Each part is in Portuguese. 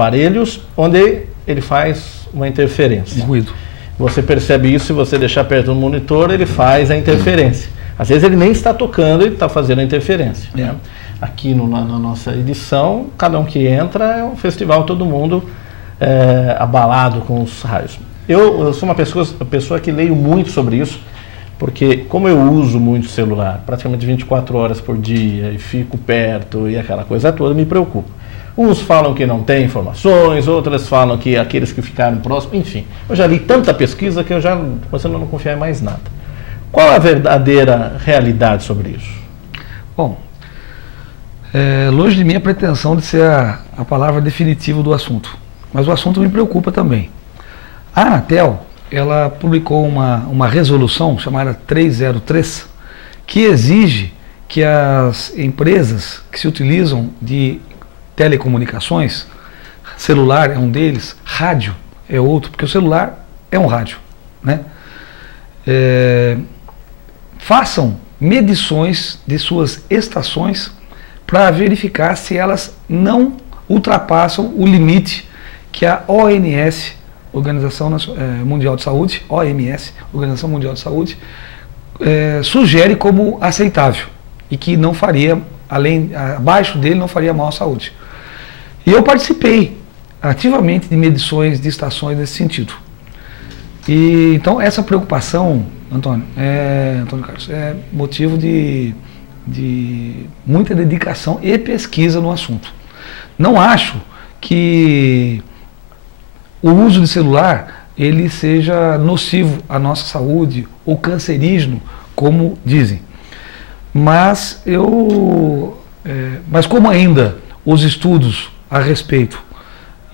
aparelhos onde ele faz uma interferência. Ruído. Você percebe isso, se você deixar perto do monitor, ele faz a interferência. Às vezes ele nem está tocando, ele está fazendo a interferência. Né? Aqui na nossa edição, cada um que entra é um festival, todo mundo abalado com os raios. Eu sou uma pessoa que leio muito sobre isso, porque como eu uso muito celular, praticamente 24 horas por dia, e fico perto e aquela coisa toda, me preocupa. Uns falam que não tem informações, outras falam que aqueles que ficaram próximos, enfim. Eu já li tanta pesquisa que eu já começando a não confiar em mais nada. Qual a verdadeira realidade sobre isso? Bom, longe de mim a pretensão de ser a palavra definitiva do assunto, mas o assunto me preocupa também. A Anatel, ela publicou uma resolução chamada 303, que exige que as empresas que se utilizam de telecomunicações, celular é um deles, rádio é outro, porque o celular é um rádio, né? Façam medições de suas estações para verificar se elas não ultrapassam o limite que a OMS, Organização Mundial de Saúde, OMS, Organização Mundial de Saúde, sugere como aceitável e que não faria, abaixo dele não faria mal à saúde. E eu participei ativamente de medições de estações nesse sentido. E então essa preocupação, Antônio Carlos, é motivo de muita dedicação e pesquisa no assunto. Não acho que o uso de celular ele seja nocivo à nossa saúde ou cancerígeno, como dizem. Mas como ainda os estudos a respeito,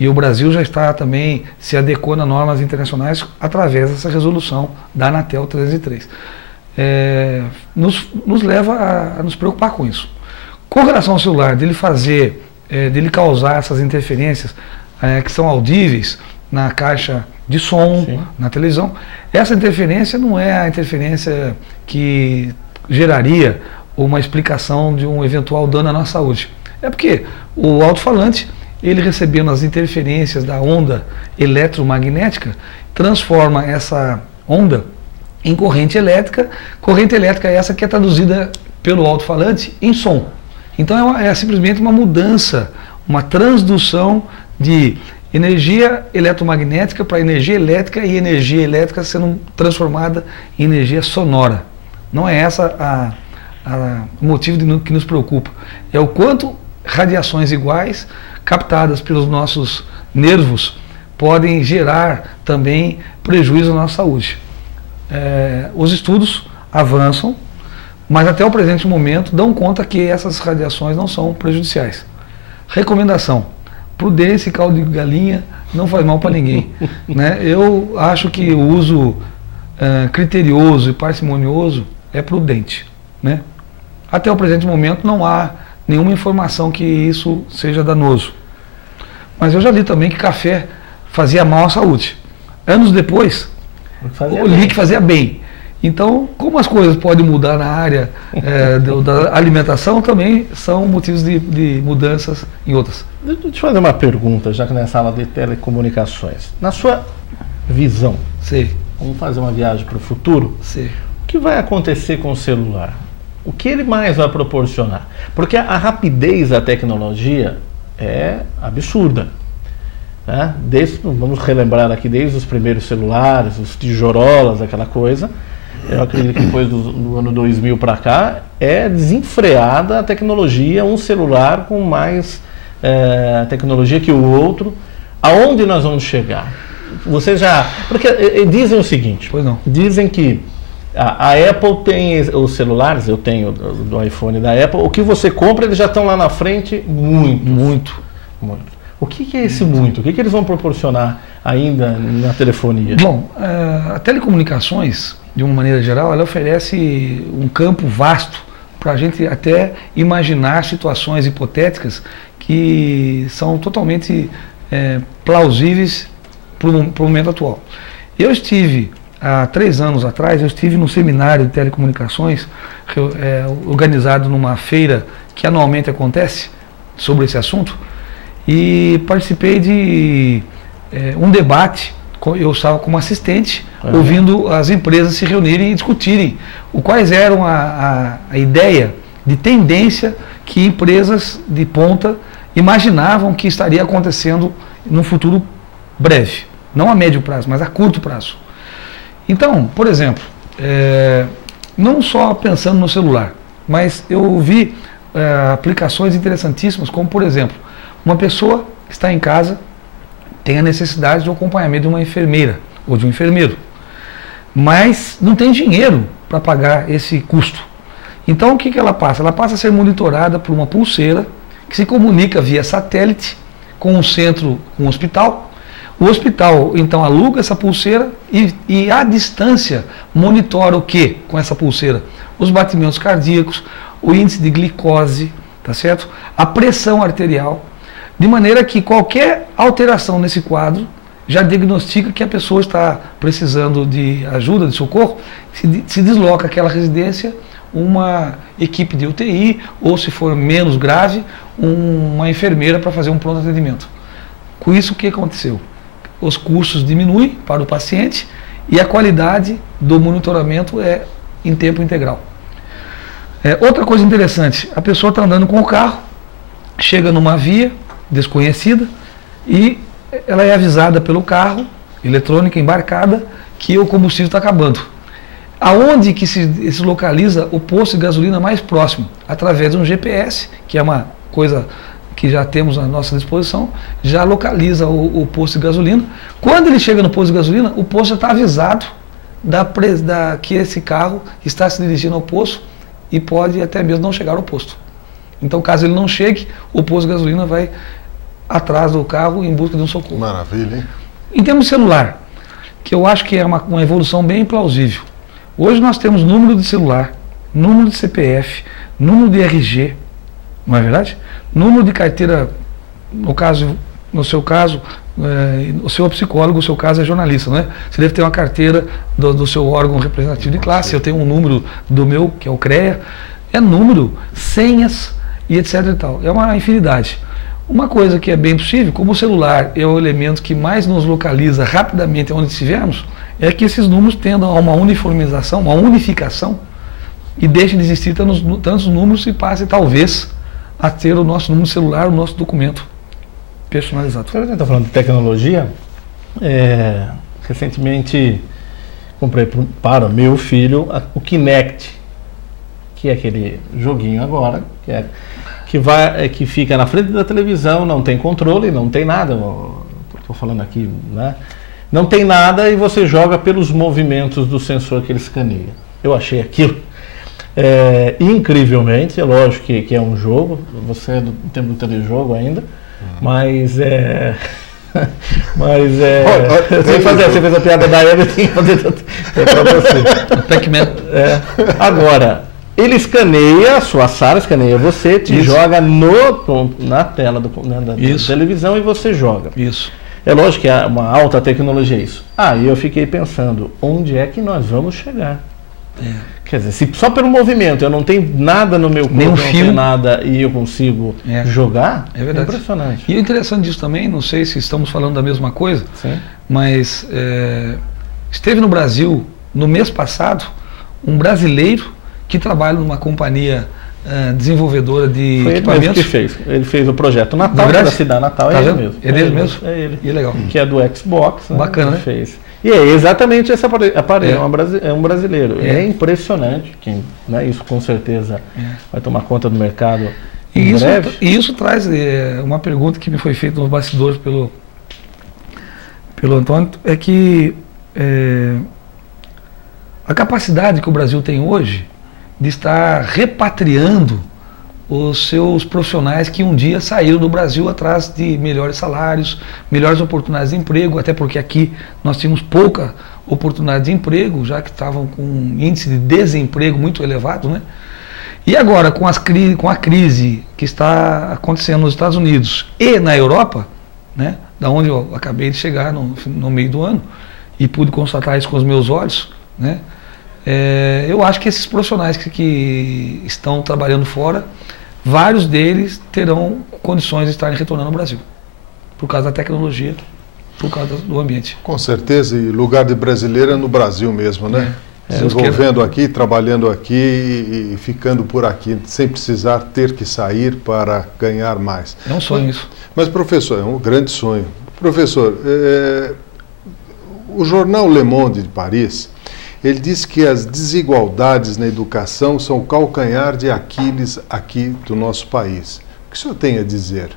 e o Brasil já está também se adequando a normas internacionais através dessa resolução da Anatel 303, nos leva a nos preocupar com isso. Com relação ao celular, dele causar essas interferências que são audíveis na caixa de som, sim, na televisão, essa interferência não é a interferência que geraria uma explicação de um eventual dano à nossa saúde. É porque o alto-falante, ele recebendo as interferências da onda eletromagnética, transforma essa onda em corrente elétrica essa que é traduzida pelo alto-falante em som. Então é simplesmente uma mudança, uma transdução de energia eletromagnética para energia elétrica e energia elétrica sendo transformada em energia sonora. Não é essa o motivo que nos preocupa. É o quanto radiações iguais captadas pelos nossos nervos podem gerar também prejuízo à nossa saúde. Os estudos avançam, mas até o presente momento dão conta que essas radiações não são prejudiciais. Recomendação: prudência e caldo de galinha não faz mal para ninguém. Né? Eu acho que o uso criterioso e parcimonioso é prudente. Né? Até o presente momento não há nenhuma informação que isso seja danoso. Mas eu já li também que café fazia mal à saúde. Anos depois, eu li que fazia bem. Então, como as coisas podem mudar na área da alimentação, também são motivos de mudanças em outras. Deixa eu te fazer uma pergunta, já que nessa aula de telecomunicações. Na sua visão, sim, vamos fazer uma viagem para o futuro? Sim. O que vai acontecer com o celular? O que ele mais vai proporcionar? Porque a rapidez da tecnologia é absurda. Né? Vamos relembrar aqui, desde os primeiros celulares, os tijorolas, aquela coisa. Eu acredito que depois do ano 2000 para cá, é desenfreada a tecnologia, um celular com mais tecnologia que o outro. Aonde nós vamos chegar? Você já... Porque dizem o seguinte, pois não. Dizem que a Apple tem os celulares, eu tenho do iPhone da Apple, o que você compra, eles já estão lá na frente muito. O que é esse muito? O que eles vão proporcionar ainda na telefonia? Bom, a telecomunicações, de uma maneira geral, ela oferece um campo vasto para a gente até imaginar situações hipotéticas que são totalmente plausíveis para o momento atual. Eu estive, há 3 anos atrás, num seminário de telecomunicações organizado numa feira que anualmente acontece sobre esse assunto, e participei de um debate. Eu estava como assistente, ouvindo as empresas se reunirem e discutirem quais eram a ideia de tendência que empresas de ponta imaginavam que estaria acontecendo num futuro breve, não a médio prazo, mas a curto prazo. Então, por exemplo, não só pensando no celular, mas eu vi aplicações interessantíssimas, como por exemplo, uma pessoa que está em casa tem a necessidade do acompanhamento de uma enfermeira ou de um enfermeiro, mas não tem dinheiro para pagar esse custo. Então o que ela passa? Ela passa a ser monitorada por uma pulseira que se comunica via satélite com um centro, com um hospital. O hospital então aluga essa pulseira e à distância monitora o que com essa pulseira? Os batimentos cardíacos, o índice de glicose, tá certo? A pressão arterial, de maneira que qualquer alteração nesse quadro já diagnostica que a pessoa está precisando de ajuda, de socorro, se desloca àquela residência uma equipe de UTI, ou se for menos grave, uma enfermeira para fazer um pronto atendimento. Com isso, o que aconteceu? Os custos diminuem para o paciente e a qualidade do monitoramento é em tempo integral. Outra coisa interessante, a pessoa está andando com o carro, chega numa via desconhecida e ela é avisada pelo carro, eletrônica embarcada, que o combustível está acabando. Aonde que se localiza o posto de gasolina mais próximo? Através de um GPS, que é uma coisa que já temos à nossa disposição, já localiza o posto de gasolina. Quando ele chega no posto de gasolina, o posto já está avisado que esse carro está se dirigindo ao posto e pode até mesmo não chegar ao posto. Então, caso ele não chegue, o posto de gasolina vai atrás do carro em busca de um socorro. Maravilha, hein? Em termos de celular, que eu acho que é uma evolução bem plausível. Hoje nós temos número de celular, número de CPF, número de RG, não é verdade? Número de carteira, no seu caso, o seu psicólogo, o seu caso é jornalista, não é? Você deve ter uma carteira do seu órgão representativo de classe, eu tenho um número do meu, que é o CREA, é número, senhas e etc e tal. É uma infinidade. Uma coisa que é bem possível, como o celular é o elemento que mais nos localiza rapidamente onde estivermos, é que esses números tendam a uma uniformização, uma unificação, e deixem de existir tantos números e passe talvez a ter o nosso número celular, o nosso documento personalizado. Você está falando de tecnologia. Recentemente comprei para o meu filho o Kinect, que é aquele joguinho agora, que fica na frente da televisão, não tem controle, não tem nada. Estou falando aqui, né? Não tem nada e você joga pelos movimentos do sensor que ele escaneia. Eu achei aquilo incrivelmente, é lógico que é um jogo, você é do tempo do telejogo ainda, mas você fez a piada da Eva, eu tenho que fazer para você. Pac-Man. Agora, ele escaneia a sua sala, escaneia você, te joga na tela da televisão e você joga. Isso. É lógico que é uma alta tecnologia isso. Aí eu fiquei pensando, onde é que nós vamos chegar? Quer dizer, se só pelo movimento eu não tenho nada no meu corpo, nem um não fio, tenho nada e eu consigo jogar, é verdade. Impressionante. E o interessante disso também, não sei se estamos falando da mesma coisa, sim, mas esteve no Brasil, no mês passado, um brasileiro que trabalha numa companhia desenvolvedora de foi equipamentos. Ele mesmo que fez. Ele fez o projeto Natal, da cidade Natal, tá ele vendo? mesmo. É dele mesmo? É ele. E legal. Que é do Xbox, né? Bacana, né? Fez. E é exatamente esse aparelho, é um brasileiro. É impressionante, isso com certeza vai tomar conta do mercado em breve. E isso traz uma pergunta que me foi feita nos bastidores pelo Antônio, é que a capacidade que o Brasil tem hoje de estar repatriando os seus profissionais que um dia saíram do Brasil atrás de melhores salários, melhores oportunidades de emprego, até porque aqui nós tínhamos pouca oportunidade de emprego, já que estavam com um índice de desemprego muito elevado, né? E agora, com a crise que está acontecendo nos Estados Unidos e na Europa, né, da onde eu acabei de chegar no meio do ano, e pude constatar isso com os meus olhos, né? Eu acho que esses profissionais que estão trabalhando fora, vários deles terão condições de estarem retornando ao Brasil. por causa da tecnologia, por causa do ambiente. Com certeza, e lugar de brasileiro é no Brasil mesmo, né? Desenvolvendo aqui, trabalhando aqui e ficando por aqui, sem precisar ter que sair para ganhar mais. É um sonho isso. Mas, professor, é um grande sonho. Professor, o jornal Le Monde de Paris, ele diz que as desigualdades na educação são o calcanhar de Aquiles aqui do nosso país. O que o senhor tem a dizer?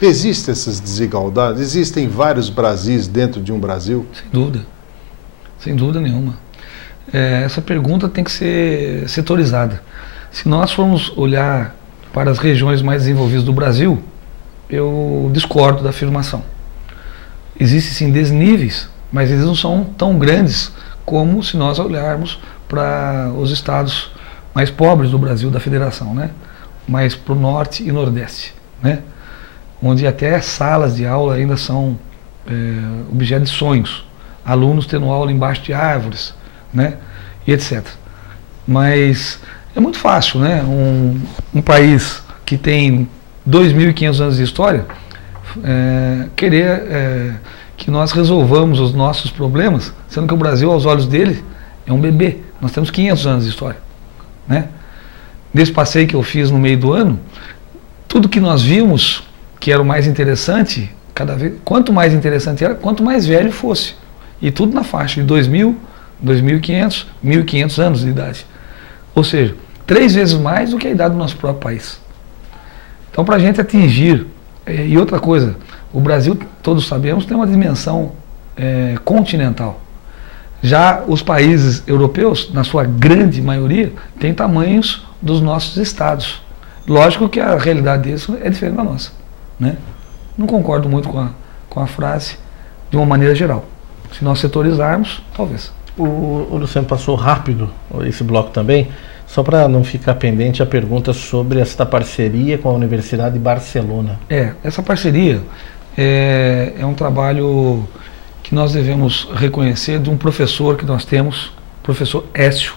Existem essas desigualdades? Existem vários Brasis dentro de um Brasil? Sem dúvida nenhuma. Essa pergunta tem que ser setorizada. Se nós formos olhar para as regiões mais desenvolvidas do Brasil, eu discordo da afirmação. Existem sim desníveis, mas eles não são tão grandes como se nós olharmos para os estados mais pobres do Brasil, da federação, né? Mais para o norte e nordeste, né? Onde até salas de aula ainda são objeto de sonhos. Alunos tendo aula embaixo de árvores, né? E etc. Mas é muito fácil, né? Um país que tem 2.500 anos de história querer que nós resolvamos os nossos problemas, sendo que o Brasil, aos olhos dele, é um bebê. Nós temos 500 anos de história, né? Nesse passeio que eu fiz no meio do ano, tudo que nós vimos que era o mais interessante, cada vez, quanto mais interessante era, quanto mais velho fosse. E tudo na faixa de 2.000, 2.500, 1.500 anos de idade. Ou seja, 3 vezes mais do que a idade do nosso próprio país. Então, para a gente atingir, e outra coisa, o Brasil, todos sabemos, tem uma dimensão continental. Já os países europeus, na sua grande maioria, têm tamanhos dos nossos estados. Lógico que a realidade deles é diferente da nossa, né? Não concordo muito com a frase de uma maneira geral. Se nós setorizarmos, talvez. O Luciano passou rápido esse bloco também, só para não ficar pendente a pergunta sobre esta parceria com a Universidade de Barcelona. Essa parceria é um trabalho que nós devemos reconhecer de um professor que nós temos, o professor Écio.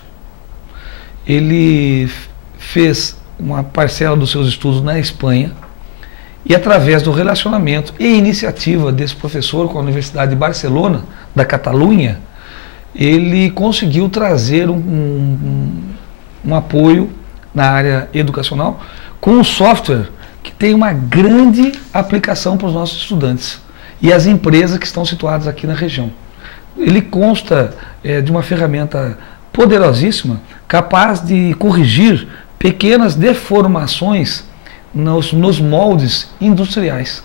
Ele fez uma parcela dos seus estudos na Espanha e, através do relacionamento e iniciativa desse professor com a Universidade de Barcelona, da Catalunha, ele conseguiu trazer um apoio na área educacional com um software que tem uma grande aplicação para os nossos estudantes e as empresas que estão situadas aqui na região. Ele consta de uma ferramenta poderosíssima, capaz de corrigir pequenas deformações nos moldes industriais.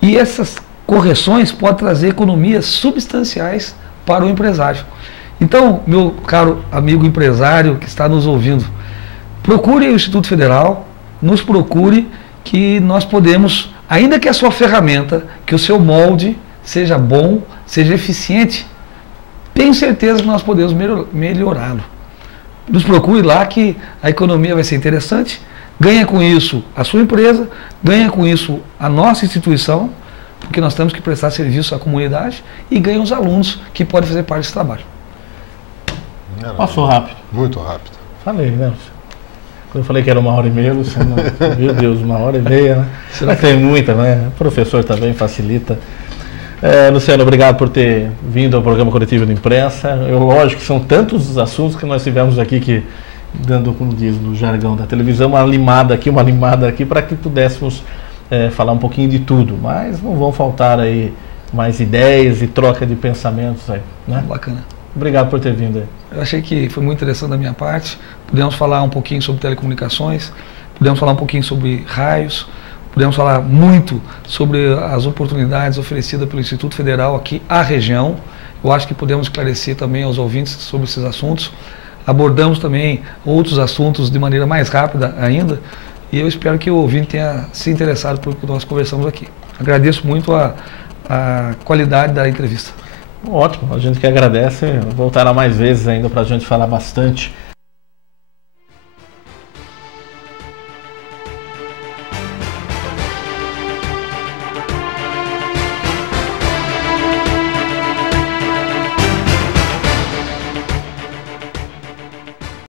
E essas correções podem trazer economias substanciais para o empresário. Então, meu caro amigo empresário que está nos ouvindo, procure o Instituto Federal, nos procure, que nós podemos, ainda que a sua ferramenta, que o seu molde seja bom, seja eficiente, tenho certeza que nós podemos melhorá-lo. Nos procure lá que a economia vai ser interessante, ganha com isso a sua empresa, ganha com isso a nossa instituição, porque nós temos que prestar serviço à comunidade, e ganha os alunos que podem fazer parte desse trabalho. Passou rápido. Muito rápido. Falei, né? Quando eu falei que era 1h30, Luciano, meu Deus, 1h30, né? Será que tem muita, né? O professor também facilita. Luciano, obrigado por ter vindo ao programa Coletivo de Imprensa. Lógico que são tantos os assuntos que nós tivemos aqui que, dando, como diz no jargão da televisão, uma limada aqui para que pudéssemos falar um pouquinho de tudo, mas não vão faltar aí mais ideias e troca de pensamentos aí, né? Bacana. Obrigado por ter vindo aí. Eu achei que foi muito interessante da minha parte. Pudemos falar um pouquinho sobre telecomunicações, pudemos falar um pouquinho sobre raios, pudemos falar muito sobre as oportunidades oferecidas pelo Instituto Federal aqui à região. Eu acho que pudemos esclarecer também aos ouvintes sobre esses assuntos. Abordamos também outros assuntos de maneira mais rápida ainda, e eu espero que o ouvinte tenha se interessado pelo que nós conversamos aqui. Agradeço muito a qualidade da entrevista. Ótimo, a gente que agradece, voltará mais vezes ainda para a gente falar bastante